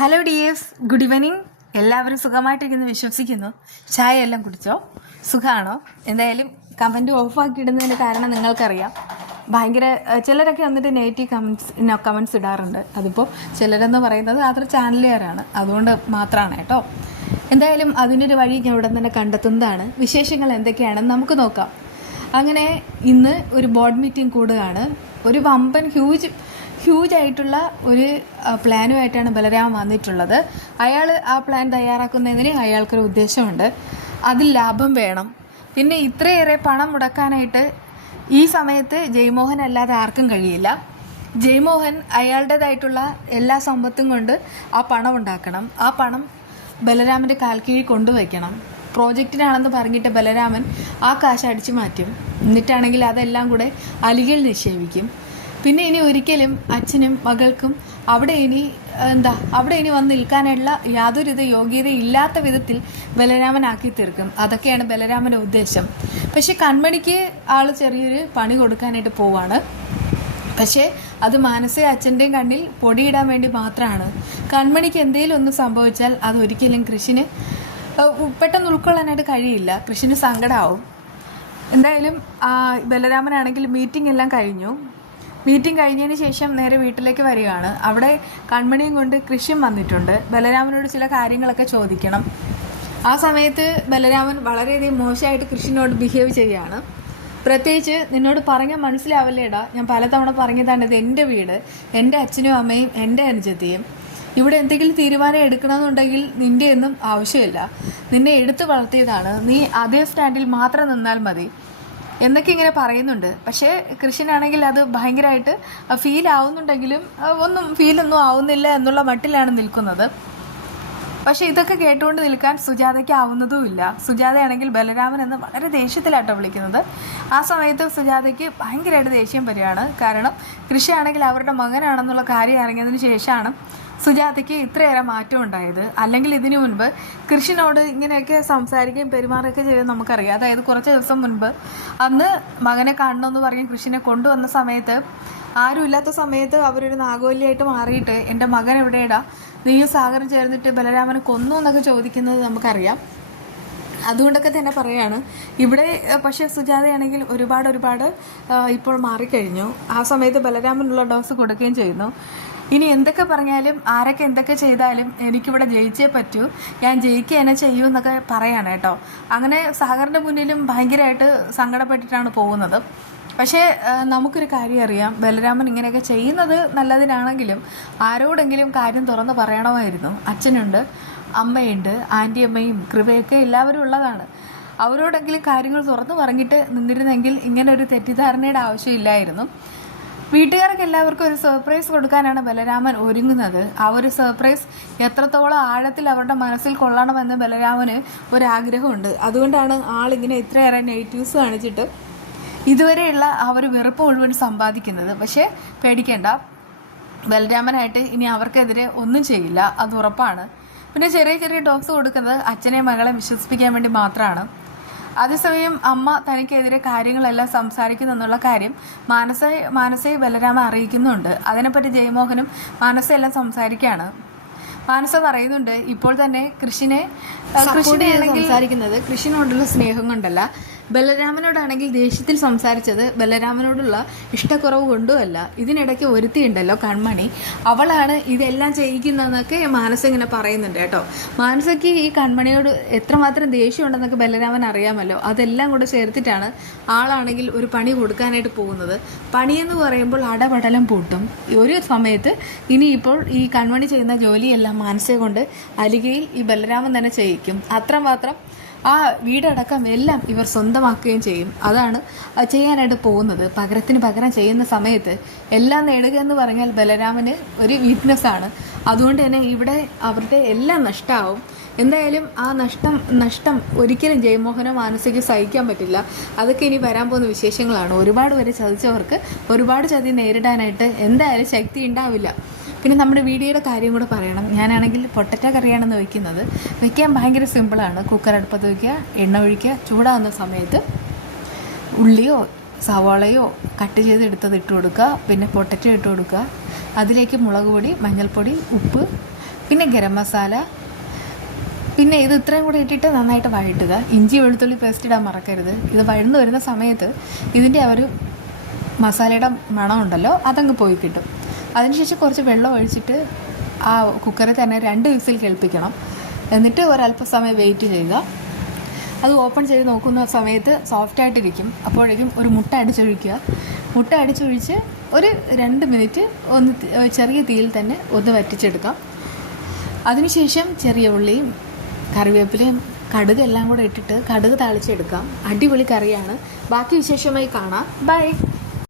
Hello dears, good evening. എല്ലാവരും സുഖമായിട്ടിരിക്കുന്നു വിശ്വസിക്കുന്നു. ചായ എല്ലാം കുടിച്ചോ? സുഖമാണോ? എന്തായാലും കമൻറ്റ് ഓഫാക്കി ഇടുന്നതിൻ്റെ കാരണം നിങ്ങൾക്കറിയാം. ഭയങ്കര ചിലരൊക്കെ വന്നിട്ട് നെഗറ്റീവ് കമൻറ്റ്സ് ഇടാറുണ്ട്. അതിപ്പോൾ ചിലരെന്ന് പറയുന്നത് അത്ര ചാനലുകാരാണ്, അതുകൊണ്ട് മാത്രമാണ് കേട്ടോ. എന്തായാലും അതിനൊരു വഴി ഞാൻ ഇവിടെ തന്നെ കണ്ടെത്തുന്നതാണ്. വിശേഷങ്ങൾ എന്തൊക്കെയാണെന്ന് നമുക്ക് നോക്കാം. അങ്ങനെ ഇന്ന് ഒരു ബോർഡ് മീറ്റിംഗ് കൂടുകയാണ്. ഒരു വമ്പൻ ഹ്യൂജ് ആയിട്ടുള്ള ഒരു പ്ലാനുമായിട്ടാണ് ബലരാം വന്നിട്ടുള്ളത്. അയാൾ ആ പ്ലാൻ തയ്യാറാക്കുന്നതിന് അയാൾക്കൊരു ഉദ്ദേശമുണ്ട്. അതിൽ ലാഭം വേണം. പിന്നെ ഇത്രയേറെ പണം മുടക്കാനായിട്ട് ഈ സമയത്ത് ജയ്മോഹൻ അല്ലാതെ ആർക്കും കഴിയില്ല. ജയ്മോഹൻ അയാളുടേതായിട്ടുള്ള എല്ലാ സമ്പത്തും കൊണ്ട് ആ പണം ഉണ്ടാക്കണം. ആ പണം ബലരാമൻ്റെ കാൽക്കീഴിൽ കൊണ്ടുവയ്ക്കണം. പ്രോജക്റ്റിനാണെന്ന് പറഞ്ഞിട്ട് ബലരാമൻ ആ കാശ് അടിച്ചു മാറ്റും. എന്നിട്ടാണെങ്കിൽ അതെല്ലാം കൂടെ അലികൾ നിക്ഷേപിക്കും. പിന്നെ ഇനി ഒരിക്കലും അച്ഛനും മകൾക്കും അവിടെ ഇനി വന്ന് നിൽക്കാനുള്ള യാതൊരുവിധ യോഗ്യതയില്ലാത്ത വിധത്തിൽ ബലരാമനാക്കി തീർക്കും. അതൊക്കെയാണ് ബലരാമൻ്റെ ഉദ്ദേശം. പക്ഷെ കൺമണിക്ക് ആൾ ചെറിയൊരു പണി കൊടുക്കാനായിട്ട് പോവാണ്. പക്ഷേ അത് മാനസ അച്ഛൻ്റെയും കണ്ണിൽ പൊടിയിടാൻ വേണ്ടി മാത്രമാണ്. കൺമണിക്ക് എന്തെങ്കിലും ഒന്ന് സംഭവിച്ചാൽ അതൊരിക്കലും കൃഷിന് പെട്ടെന്ന് ഉൾക്കൊള്ളാനായിട്ട് കഴിയില്ല. കൃഷിന് സങ്കടമാവും. എന്തായാലും ബലരാമനാണെങ്കിൽ മീറ്റിംഗ് എല്ലാം കഴിഞ്ഞു. മീറ്റിംഗ് കഴിഞ്ഞതിന് ശേഷം നേരെ വീട്ടിലേക്ക് വരികയാണ്. അവിടെ കൺമണിയും കൊണ്ട് കൃഷിയും വന്നിട്ടുണ്ട്. ബലരാമനോട് ചില കാര്യങ്ങളൊക്കെ ചോദിക്കണം. ആ സമയത്ത് ബലരാമൻ വളരെയധികം മോശമായിട്ട് കൃഷിനോട് ബിഹേവ് ചെയ്യുകയാണ്. പ്രത്യേകിച്ച് നിന്നോട് പറഞ്ഞാൽ മനസ്സിലാവില്ലേടാ, ഞാൻ പലതവണ പറഞ്ഞതാണ്, ഇത് എൻ്റെ വീട്, എൻ്റെ അച്ഛനും അമ്മയും എൻ്റെ അനുജത്തിയും. ഇവിടെ എന്തെങ്കിലും തീരുമാനം എടുക്കണമെന്നുണ്ടെങ്കിൽ നിൻ്റെ ഒന്നും ആവശ്യമില്ല. നിന്നെ എടുത്തു വളർത്തിയതാണ്, നീ അതേ സ്റ്റാൻഡിൽ മാത്രം നിന്നാൽ മതി എന്നൊക്കെ ഇങ്ങനെ പറയുന്നുണ്ട്. പക്ഷേ കൃഷ്ണനാണെങ്കിൽ അത് ഭയങ്കരമായിട്ട് ഫീൽ ആവുന്നുണ്ടെങ്കിലും ഫീലൊന്നും ആവുന്നില്ല എന്നുള്ള മട്ടിലാണ് നിൽക്കുന്നത്. പക്ഷെ ഇതൊക്കെ കേട്ടുകൊണ്ട് നിൽക്കാൻ സുജാതയ്ക്ക് ആവുന്നതുമില്ല. സുജാതയാണെങ്കിൽ ബലരാമൻ എന്ന് വളരെ ദേഷ്യത്തിലാട്ടോ വിളിക്കുന്നത്. ആ സമയത്ത് സുജാതയ്ക്ക് ഭയങ്കരമായിട്ട് ദേഷ്യം വരികയാണ്. കാരണം കൃഷിയാണെങ്കിൽ അവരുടെ മകനാണെന്നുള്ള കാര്യം അറിഞ്ഞതിന് ശേഷമാണ് സുജാതയ്ക്ക് ഇത്രയേറെ മാറ്റം ഉണ്ടായത്. അല്ലെങ്കിൽ ഇതിനു മുൻപ് കൃഷിനോട് ഇങ്ങനെയൊക്കെ സംസാരിക്കുകയും പെരുമാറുകയൊക്കെ ചെയ്ത് നമുക്കറിയാം. അതായത് കുറച്ച് ദിവസം മുൻപ് അന്ന് മകനെ കാണണമെന്ന് പറഞ്ഞ് കൃഷിനെ കൊണ്ടുവന്ന സമയത്ത് ആരും ഇല്ലാത്ത സമയത്ത് അവരൊരു നാഗോലിയായിട്ട് മാറിയിട്ട് എൻ്റെ മകൻ എവിടെയിടാ, നീയും സാഗരം ചേർന്നിട്ട് ബലരാമനെ കൊന്നു എന്നൊക്കെ ചോദിക്കുന്നത് നമുക്കറിയാം. അതുകൊണ്ടൊക്കെ തന്നെ പറയാണ് ഇവിടെ. പക്ഷേ സുജാതയാണെങ്കിൽ ഒരുപാട് ഇപ്പോൾ മാറിക്കഴിഞ്ഞു. ആ സമയത്ത് ബലരാമനുള്ള ഡോസ് കൊടുക്കുകയും ചെയ്യുന്നു. ഇനി എന്തൊക്കെ പറഞ്ഞാലും ആരൊക്കെ എന്തൊക്കെ ചെയ്താലും എനിക്കിവിടെ ജയിച്ചേ പറ്റൂ, ഞാൻ ജയിക്കുക തന്നെ ചെയ്യൂ എന്നൊക്കെ പറയാണ് കേട്ടോ. അങ്ങനെ സാഗറിൻ്റെ മുന്നിലും ഭയങ്കരമായിട്ട് സങ്കടപ്പെട്ടിട്ടാണ് പോകുന്നത്. പക്ഷേ നമുക്കൊരു കാര്യം അറിയാം, ബലരാമൻ ഇങ്ങനെയൊക്കെ ചെയ്യുന്നത് നല്ലതിനാണെങ്കിലും ആരോടെങ്കിലും കാര്യം തുറന്ന് പറയണമായിരുന്നു. അച്ഛനുണ്ട്, അമ്മയുണ്ട്, ആൻറ്റിയമ്മയും കൃപയൊക്കെ എല്ലാവരും ഉള്ളതാണ്. അവരോടെങ്കിലും കാര്യങ്ങൾ തുറന്ന് പറഞ്ഞിട്ട് നിന്നിരുന്നെങ്കിൽ ഇങ്ങനെ ഒരു തെറ്റിദ്ധാരണയുടെ ആവശ്യമില്ലായിരുന്നു. വീട്ടുകാർക്ക് എല്ലാവർക്കും ഒരു സർപ്രൈസ് കൊടുക്കാനാണ് ബലരാമൻ ഒരുങ്ങുന്നത്. ആ ഒരു സർപ്രൈസ് എത്രത്തോളം ആഴത്തിൽ അവരുടെ മനസ്സിൽ കൊള്ളണമെന്ന് ബലരാമന് ഒരാഗ്രഹമുണ്ട്. അതുകൊണ്ടാണ് ആളിങ്ങനെ ഇത്രയേറെ നെഗറ്റീവ്സ് കാണിച്ചിട്ട് ഇതുവരെയുള്ള ആ ഒരു വെറുപ്പ് മുഴുവൻ സമ്പാദിക്കുന്നത്. പക്ഷേ പേടിക്കേണ്ട, ബലരാമനായിട്ട് ഇനി അവർക്കെതിരെ ഒന്നും ചെയ്യില്ല, അത് ഉറപ്പാണ്. പിന്നെ ചെറിയ ഡോസ് കൊടുക്കുന്നത് അച്ഛനെയും മകളെ വിശ്വസിപ്പിക്കാൻ വേണ്ടി മാത്രമാണ്. അതേസമയം അമ്മ തനിക്കെതിരെ കാര്യങ്ങളെല്ലാം സംസാരിക്കുന്നെന്നുള്ള കാര്യം മാനസയെ ബലരാമ അറിയിക്കുന്നുണ്ട്. അതിനെപ്പറ്റി ജയമോഹനും മാനസയെല്ലാം സംസാരിക്കുകയാണ്. മാനസ പറയുന്നുണ്ട്, ഇപ്പോൾ തന്നെ കൃഷിനെ സംസാരിക്കുന്നത് കൃഷിനോടുള്ള സ്നേഹം കൊണ്ടല്ല, ബലരാമനോടാണെങ്കിൽ ദേഷ്യത്തിൽ സംസാരിച്ചത് ബലരാമനോടുള്ള ഇഷ്ടക്കുറവ് കൊണ്ടുമല്ല. ഇതിനിടയ്ക്ക് ഒരുത്തിയുണ്ടല്ലോ കൺമണി, അവളാണ് ഇതെല്ലാം ചെയ്യിക്കുന്നതെന്നൊക്കെ മാനസ ഇങ്ങനെ പറയുന്നുണ്ട് കേട്ടോ. മാനസയ്ക്ക് ഈ കൺമണിയോട് എത്രമാത്രം ദേഷ്യമുണ്ടെന്നൊക്കെ ബലരാമൻ അറിയാമല്ലോ. അതെല്ലാം കൂടെ ചേർത്തിട്ടാണ് ആളാണെങ്കിൽ ഒരു പണി കൊടുക്കാനായിട്ട് പോകുന്നത്. പണിയെന്ന് പറയുമ്പോൾ അടപടലം പൂട്ടും. ഒരു സമയത്ത് ഇനിയിപ്പോൾ ഈ കൺമണി ചെയ്യുന്ന ജോലിയെല്ലാം മാനസയെ കൊണ്ട് അലികയിൽ ഈ ബലരാമൻ തന്നെ ചെയ്യിക്കും. അത്രമാത്രം ആ വീടടക്കം എല്ലാം ഇവർ സ്വന്തമാക്കുകയും ചെയ്യും. അതാണ് ചെയ്യാനായിട്ട് പോകുന്നത്. പകരം ചെയ്യുന്ന സമയത്ത് എല്ലാം നേടുക എന്ന് പറഞ്ഞാൽ ബലരാമന് ഒരു വീക്ക്നെസ്സാണ്. അതുകൊണ്ട് തന്നെ ഇവിടെ അവരുടെ എല്ലാം നഷ്ടമാവും. എന്തായാലും ആ നഷ്ടം ഒരിക്കലും ജയമോഹനോ മാനസിക സഹിക്കാൻ പറ്റില്ല. അതൊക്കെ ഇനി വരാൻ പോകുന്ന വിശേഷങ്ങളാണ്. ഒരുപാട് പേരെ ചതിച്ചവർക്ക് ഒരുപാട് ചതി നേരിടാനായിട്ട് എന്തായാലും ശക്തി ഉണ്ടാവില്ല. പിന്നെ നമ്മുടെ വീഡിയോയുടെ കാര്യം കൂടെ പറയണം. ഞാനാണെങ്കിൽ പൊട്ടറ്റോ കറിയാണെന്ന് വെക്കാൻ ഭയങ്കര സിമ്പിളാണ്. കുക്കർ അടുപ്പത്ത് വയ്ക്കുക, എണ്ണ ഒഴിക്കുക, ചൂടാകുന്ന സമയത്ത് ഉള്ളിയോ സവാളയോ കട്ട് ചെയ്ത് എടുത്തത് ഇട്ട് കൊടുക്കുക. പിന്നെ പൊട്ടറ്റോ ഇട്ട് കൊടുക്കുക. അതിലേക്ക് മുളക് പൊടി, മഞ്ഞൾപ്പൊടി, ഉപ്പ്, പിന്നെ ഗരം മസാല, പിന്നെ ഇത് ഇത്രയും കൂടി ഇട്ടിട്ട് നന്നായിട്ട് വഴറ്റുക. ഇഞ്ചി വെളുത്തുള്ളി പേസ്റ്റ് ഇടാൻ മറക്കരുത്. ഇത് വഴന്നു വരുന്ന സമയത്ത് ഇതിൻ്റെ ആ ഒരു മസാലയുടെ മണമുണ്ടല്ലോ അതങ്ങ് പോയി കിട്ടും. അതിനുശേഷം കുറച്ച് വെള്ളം ഒഴിച്ചിട്ട് ആ കുക്കറിൽ തന്നെ 2 വിസിൽ കേൾപ്പിക്കണം. എന്നിട്ട് ഒരല്പസമയം വെയിറ്റ് ചെയ്യുക. അത് ഓപ്പൺ ചെയ്ത് നോക്കുന്ന സമയത്ത് സോഫ്റ്റായിട്ടിരിക്കും. അപ്പോഴേക്കും ഒരു മുട്ട അടിച്ചൊഴിക്കുക. മുട്ട അടിച്ചൊഴിച്ച് ഒരു 2 മിനിറ്റ് ഒന്ന് ചെറിയ തീയിൽ തന്നെ ഒന്ന് വറ്റിച്ചെടുക്കാം. അതിനുശേഷം ചെറിയ ഉള്ളിയും കറിവേപ്പിലയും കടുക് എല്ലാം കൂടെ ഇട്ടിട്ട് കടുക് താളിച്ചെടുക്കാം. അടിപൊളി കറിയാണ്. ബാക്കി വിശേഷമായി കാണാം. ബൈ.